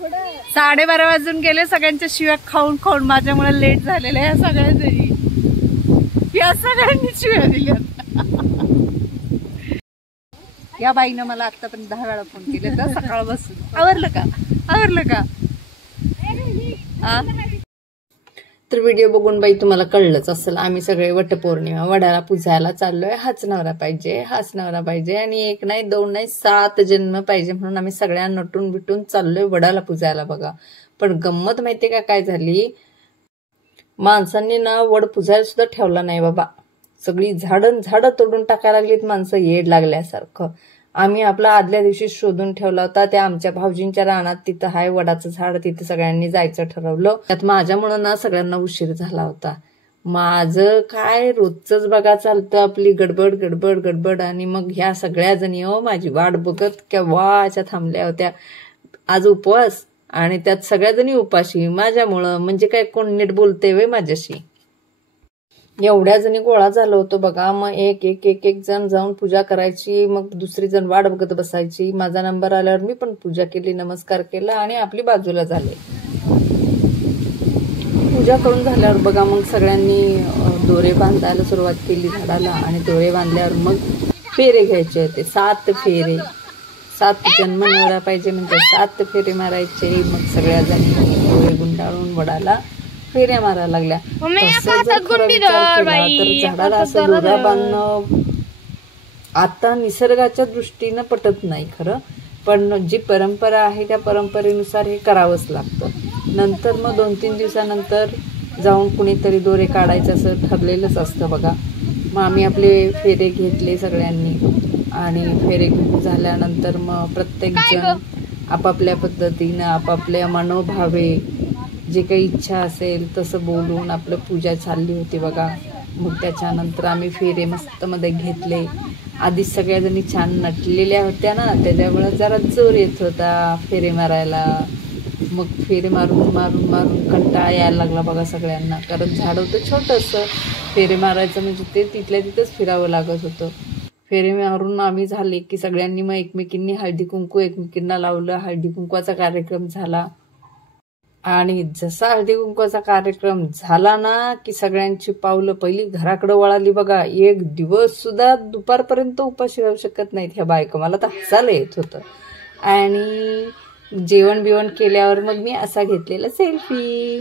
12:30 वाजून गेले. सगळ्यांच्या शिव्या खाऊन खाऊन माझ्यामुळे लेट झालेल्या या सगळ्या जरी या सगळ्यांनी शिव्या दिल्या. या बाईनं मला आतापर्यंत 10 वेळा फोन केले तर सकाळ बसून. आवरलं का तर व्हिडिओ बघून बाई तुम्हाला कळलंच असेल. आम्ही सगळे वटपौर्णिमा वडाला पूजायला चाललोय. हाच नवरा पाहिजे आणि 1 नाही 2 नाही 7 जन्म पाहिजे म्हणून आम्ही सगळ्या नटून बिटून चाललोय वडाला पूजायला बघा. पण गंमत माहितीये का काय झाली, माणसांनी ना वड पूजायला सुद्धा ठेवला नाही बाबा. सगळी झाडं तोडून टाकायला लागलीत माणसं येड लागल्यासारखं. आम्ही आपला आदल्या दिवशी शोधून ठेवला होता. त्या आमच्या भाऊजींच्या रानात तिथं हाय वडाचं झाड, तिथं सगळ्यांनी जायचं ठरवलं. त्यात माझ्यामुळं ना सगळ्यांना उशीर झाला होता. माझं काय रोजच बघा चालतं आपली गडबड आणि मग ह्या सगळ्या जणी माझी वाट बघत केव्हाच्या थांबल्या होत्या. आज उपवास आणि त्यात सगळ्या जणी उपाशी माझ्यामुळं. म्हणजे काय कोण नीट बोलते वे माझ्याशी. एवढ्या जणी गोळा झालो होतो बघा. मग एक जण जाऊन पूजा करायची, मग दुसरी जण वाट बघत बसायची. माझा नंबर आल्यावर मी पण पूजा केली, नमस्कार केला आणि आपली बाजूला झाले. पूजा करून झाल्यावर बघा मग सगळ्यांनी दोरे बांधायला सुरुवात केली झाडाला. आणि दोरे बांधल्यावर मग फेरे घ्यायचे होते. 7 फेरे. 7 जन्म नवरा पाहिजे म्हणजे 7 फेरे मारायचे. मग सगळ्या जणी दोरे गुंडाळून वडाला फेऱ्या मारायला लागल्या. तसं जर खरं विचार केला तर झाडाला असं दोरा बांधणं आता निसर्गाच्या दृष्टीनं पटत नाही खरं, पण जी परंपरा आहे त्या परंपरेनुसार हे करावंच लागतं. नंतर मग 2-3 दिवसानंतर जाऊन कुणीतरी दोरे काढायचं असं ठरलेलंच असतं बघा. मग आम्ही आपले फेरे घेतले सगळ्यांनी आणि फेरे घेऊन झाल्यानंतर मग प्रत्येक जण आपापल्या पद्धतीनं आपापल्या मनोभावे जे काही इच्छा असेल तसं बोलून आपलं पूजा चालली होती बघा. मग त्याच्यानंतर आम्ही फेरे मस्त मध्ये घेतले. आधीच सगळ्या जणी छान नटलेल्या होत्या ना, त्याच्यामुळे जरा जोर येत होता फेरे मारायला. मग फेरे मारून कंटाळा यायला लागला बघा सगळ्यांना. कारण झाड होतं छोटंसं, फेरे मारायचं म्हणजे ते तिथल्या तिथंच फिरावं लागत होतं. फेरे मारून आम्ही झाले की सगळ्यांनी मग एकमेकींनी हळदी कुंकू एकमेकींना लावलं. हळदी कुंकवाचा कार्यक्रम झाला आणि जसा हळदी कुंकवाचा कार्यक्रम झाला ना की सगळ्यांची पावलं पहिली घराकडे वळाली बघा. 1 दिवस सुद्धा दुपारपर्यंत उपाशी राहू शकत नाहीत ह्या बायका. मला तर हसायला येत होतं. आणि जेवण बिवण केल्यावर मग मी असा घेतलेला सेल्फी.